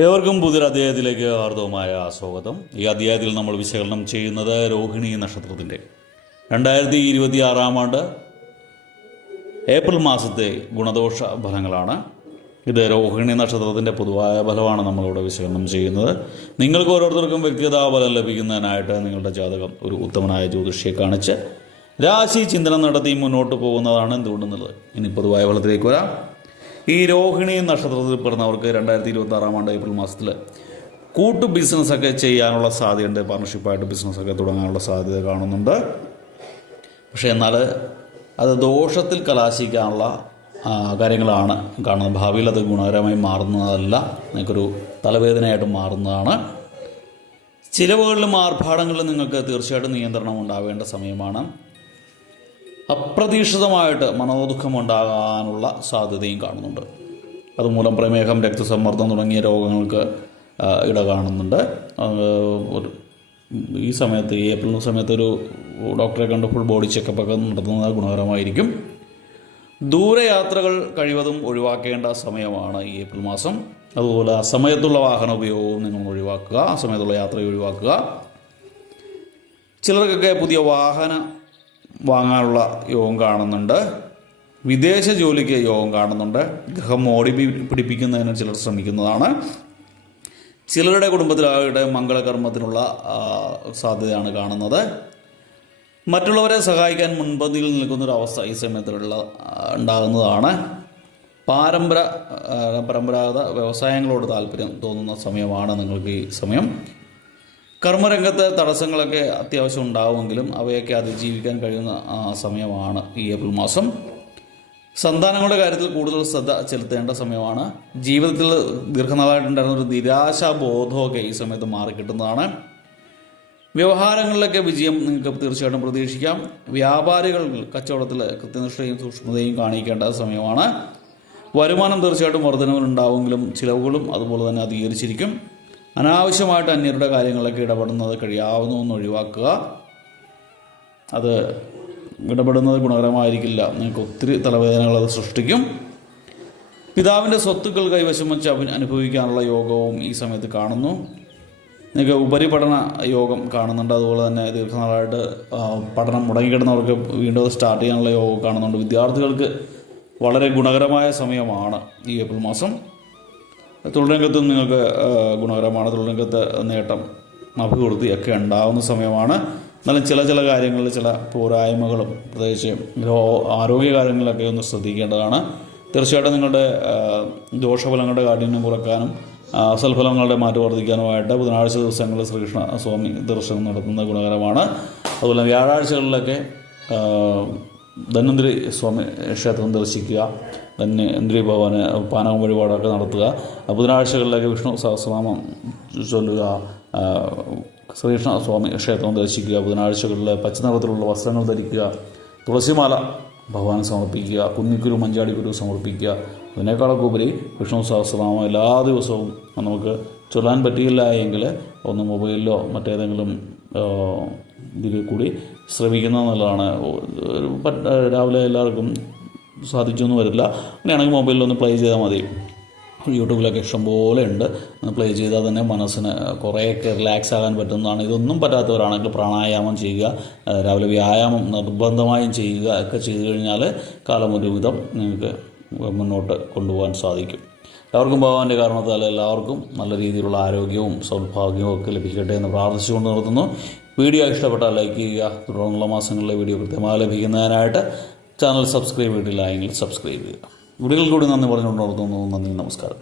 ഏവർക്കും പുതിയൊരു അധ്യായത്തിലേക്ക് ഹാർദവമായ സ്വാഗതം. ഈ അധ്യായത്തിൽ നമ്മൾ വിശകലനം ചെയ്യുന്നത് രോഹിണി നക്ഷത്രത്തിൻ്റെ 2026 ആണ്ട് ഏപ്രിൽ മാസത്തെ ഗുണദോഷ ഫലങ്ങളാണ്. ഇത് രോഹിണി നക്ഷത്രത്തിൻ്റെ പൊതുവായ ഫലമാണ് നമ്മളിവിടെ വിശകലനം ചെയ്യുന്നത്. നിങ്ങൾക്ക് ഓരോരുത്തർക്കും വ്യക്തിഗത ഫലം ലഭിക്കുന്നതിനായിട്ട് നിങ്ങളുടെ ജാതകം ഒരു ഉത്തമനായ ജ്യോതിഷിയെ കാണിച്ച് രാശി ചിന്തനം നടത്തി മുന്നോട്ട് പോകുന്നതാണ് എന്തുകൊണ്ടെന്നുള്ളത്. ഇനി പൊതുവായ ഫലത്തിലേക്ക് വരാം. ഈ രോഹിണി നക്ഷത്രത്തിൽ പെടുന്നവർക്ക് 2026 ആണ്ട് ഏപ്രിൽ മാസത്തിൽ കൂട്ടു ബിസിനസ്സൊക്കെ ചെയ്യാനുള്ള സാധ്യതയുണ്ട്. പാർട്ണർഷിപ്പായിട്ട് ബിസിനസ്സൊക്കെ തുടങ്ങാനുള്ള സാധ്യത കാണുന്നുണ്ട്. പക്ഷേ എന്നാൽ അത് ദോഷത്തിൽ കലാശിക്കാനുള്ള കാര്യങ്ങളാണ് കാണുന്നത്. ഭാവിയിൽ അത് ഗുണകരമായി മാറുന്നതല്ല, നിങ്ങൾക്കൊരു തലവേദനയായിട്ട് മാറുന്നതാണ്. ചിലവുകളിലും ആർഭാടങ്ങളിലും നിങ്ങൾക്ക് തീർച്ചയായിട്ടും നിയന്ത്രണം ഉണ്ടാവേണ്ട സമയമാണ്. അപ്രതീക്ഷിതമായിട്ട് മനോദുഃഖം ഉണ്ടാകാനുള്ള സാധ്യതയും കാണുന്നുണ്ട്. അതുമൂലം പ്രമേഹം, രക്തസമ്മർദ്ദം തുടങ്ങിയ രോഗങ്ങൾക്ക് ഇട കാണുന്നുണ്ട്. ഈ സമയത്ത് ഏപ്രിൽ സമയത്ത് ഒരു ഡോക്ടറെ കണ്ട് ഫുൾ ബോഡി ചെക്കപ്പൊക്കെ നടത്തുന്നത് ഗുണകരമായിരിക്കും. ദൂരയാത്രകൾ കഴിവതും ഒഴിവാക്കേണ്ട സമയമാണ് ഈ ഏപ്രിൽ മാസം. അതുപോലെ അസമയത്തുള്ള വാഹന ഉപയോഗവും നിങ്ങൾ ഒഴിവാക്കുക, അസമയത്തുള്ള യാത്ര ഒഴിവാക്കുക. ചിലർക്കൊക്കെ പുതിയ വാഹനം വാങ്ങാനുള്ള യോഗം കാണുന്നുണ്ട്. വിദേശ ജോലിക്ക് യോഗം കാണുന്നുണ്ട്. ഗൃഹം ഓടി പിടിപ്പിക്കുന്നതിന് ചിലർ ശ്രമിക്കുന്നതാണ്. ചിലരുടെ കുടുംബത്തിലാകട്ടെ മംഗളകർമ്മത്തിനുള്ള സാധ്യതയാണ് കാണുന്നത്. മറ്റുള്ളവരെ സഹായിക്കാൻ മുൻപന്തിയിൽ നിൽക്കുന്നൊരവസ്ഥ ഈ സമയത്തുള്ള ഉണ്ടാകുന്നതാണ്. പരമ്പരാഗത വ്യവസായങ്ങളോട് താല്പര്യം തോന്നുന്ന സമയമാണ് നിങ്ങൾക്ക് ഈ സമയം. കർമ്മരംഗത്ത് തടസ്സങ്ങളൊക്കെ അത്യാവശ്യം ഉണ്ടാവുമെങ്കിലും അവയൊക്കെ അതിജീവിക്കാൻ കഴിയുന്ന സമയമാണ് ഈ ഏപ്രിൽ മാസം. സന്താനങ്ങളുടെ കാര്യത്തിൽ കൂടുതൽ ശ്രദ്ധ ചെലുത്തേണ്ട സമയമാണ്. ജീവിതത്തിൽ ദീർഘനാളായിട്ടുണ്ടായിരുന്ന ഒരു നിരാശാബോധമൊക്കെ ഈ സമയത്ത് മാറിക്കിട്ടുന്നതാണ്. വ്യവഹാരങ്ങളിലൊക്കെ വിജയം നിങ്ങൾക്ക് തീർച്ചയായിട്ടും പ്രതീക്ഷിക്കാം. വ്യാപാരികൾ കച്ചവടത്തിൽ കൃത്യനിഷ്ഠയും സൂക്ഷ്മതയും കാണിക്കേണ്ട സമയമാണ്. വരുമാനം തീർച്ചയായിട്ടും വർധനവുണ്ടാവുമെങ്കിലും ചിലവുകളും അതുപോലെ തന്നെ അധികരിച്ചിരിക്കും. അനാവശ്യമായിട്ട് അന്യരുടെ കാര്യങ്ങളിലൊക്കെ ഇടപെടുന്നത് കഴിയാവുന്നതൊന്ന് ഒഴിവാക്കുക. അത് ഇടപെടുന്നത് ഗുണകരമായിരിക്കില്ല, നിങ്ങൾക്ക് ഒത്തിരി തലവേദനകൾ അത് സൃഷ്ടിക്കും. പിതാവിൻ്റെ സ്വത്തുക്കൾ കൈവശം വെച്ച് അനുഭവിക്കാനുള്ള യോഗവും ഈ സമയത്ത് കാണുന്നു. നിങ്ങൾക്ക് ഉപരിപഠന യോഗം കാണുന്നുണ്ട്. അതുപോലെ തന്നെ ദീർഘനാളായിട്ട് പഠനം മുടങ്ങിക്കിടുന്നവർക്ക് വീണ്ടും അത് സ്റ്റാർട്ട് ചെയ്യാനുള്ള യോഗം കാണുന്നുണ്ട്. വിദ്യാർത്ഥികൾക്ക് വളരെ ഗുണകരമായ സമയമാണ് ഈ ഏപ്രിൽ മാസം. തൊഴിൽരംഗത്തും നിങ്ങൾക്ക് ഗുണകരമാണ്. തൊഴിൽരംഗത്ത് നേട്ടം, അഭിവൃദ്ധിയൊക്കെ ഉണ്ടാകുന്ന സമയമാണ്. എന്നാലും ചില കാര്യങ്ങളിൽ ചില പോരായ്മകളും പ്രത്യേകിച്ച് ആരോഗ്യ കാര്യങ്ങളിലൊക്കെ ഒന്ന് ശ്രദ്ധിക്കേണ്ടതാണ്. തീർച്ചയായിട്ടും നിങ്ങളുടെ ദോഷഫലങ്ങളുടെ കാഠിന്യം കുറയ്ക്കാനും സൽഫലങ്ങളുടെ മാറ്റം വർദ്ധിക്കാനുമായിട്ട് ബുധനാഴ്ച ദിവസങ്ങളിൽ ശ്രീകൃഷ്ണ സ്വാമി ദർശനം നടത്തുന്നത് ഗുണകരമാണ്. അതുപോലെ വ്യാഴാഴ്ചകളിലൊക്കെ ധന്വന്തരി സ്വാമി ക്ഷേത്രം ദർശിക്കുക, ധന്വന്തരി ഭവന് പാനകം വഴിപാടൊക്കെ നടത്തുക. ബുധനാഴ്ചകളിലൊക്കെ വിഷ്ണു സഹസ്രനാമം ചൊല്ലുക, ശ്രീകൃഷ്ണ സ്വാമി ക്ഷേത്രം ദർശിക്കുക. ബുധനാഴ്ചകളിൽ പച്ച നിറത്തിലുള്ള വസ്ത്രങ്ങൾ ധരിക്കുക, തുളസിമാല ഭഗവാന് സമർപ്പിക്കുക, കുന്നിക്കുരു മഞ്ചാടിക്കുരു സമർപ്പിക്കുക. അതിനേക്കാളൊക്കെ ഉപരി വിഷ്ണു സഹസ്രനാമം എല്ലാ ദിവസവും നമുക്ക് ചൊല്ലാൻ പറ്റിയില്ല എങ്കിൽ ഒന്ന് മൊബൈലിലോ മറ്റേതെങ്കിലും ഇതിൽ കൂടി ശ്രമിക്കുന്നത് നല്ലതാണ്. രാവിലെ എല്ലാവർക്കും സാധിച്ചൊന്നും വരില്ല. അങ്ങനെയാണെങ്കിൽ മൊബൈലിലൊന്ന് പ്ലേ ചെയ്താൽ മതി. യൂട്യൂബിലൊക്കെ ഇഷ്ടംപോലെ ഉണ്ട്. പ്ലേ ചെയ്താൽ തന്നെ മനസ്സിന് കുറേയൊക്കെ റിലാക്സ് ആകാൻ പറ്റുന്നതാണ്. ഇതൊന്നും പറ്റാത്തവരാണെങ്കിൽ പ്രാണായാമം ചെയ്യുക, രാവിലെ വ്യായാമം നിർബന്ധമായും ചെയ്യുക. ഒക്കെ ചെയ്തു കഴിഞ്ഞാൽ കാലം ഒരുവിധം നിങ്ങൾക്ക് മുന്നോട്ട് കൊണ്ടുപോകാൻ സാധിക്കും. എല്ലാവർക്കും ഭഗവാന്റെ കാരണത്താൽ എല്ലാവർക്കും നല്ല രീതിയിലുള്ള ആരോഗ്യവും സൗഭാഗ്യവും ഒക്കെ ലഭിക്കട്ടെ എന്ന് പ്രാർത്ഥിച്ചുകൊണ്ട് നിർത്തുന്നു. വീഡിയോ ഇഷ്ടപ്പെട്ടാൽ ലൈക്ക് ചെയ്യുക. തുടർന്നുള്ള മാസങ്ങളിലെ വീഡിയോ കൃത്യമായി ലഭിക്കുന്നതിനായിട്ട് ചാനൽ സബ്സ്ക്രൈബ് ചെയ്തിട്ടില്ല എങ്കിൽ സബ്സ്ക്രൈബ് ചെയ്യുക. വീഡിയോകൾ കൂടി നന്ദി പറഞ്ഞുകൊണ്ട് നിർത്തുന്നു. നന്ദി, നമസ്കാരം.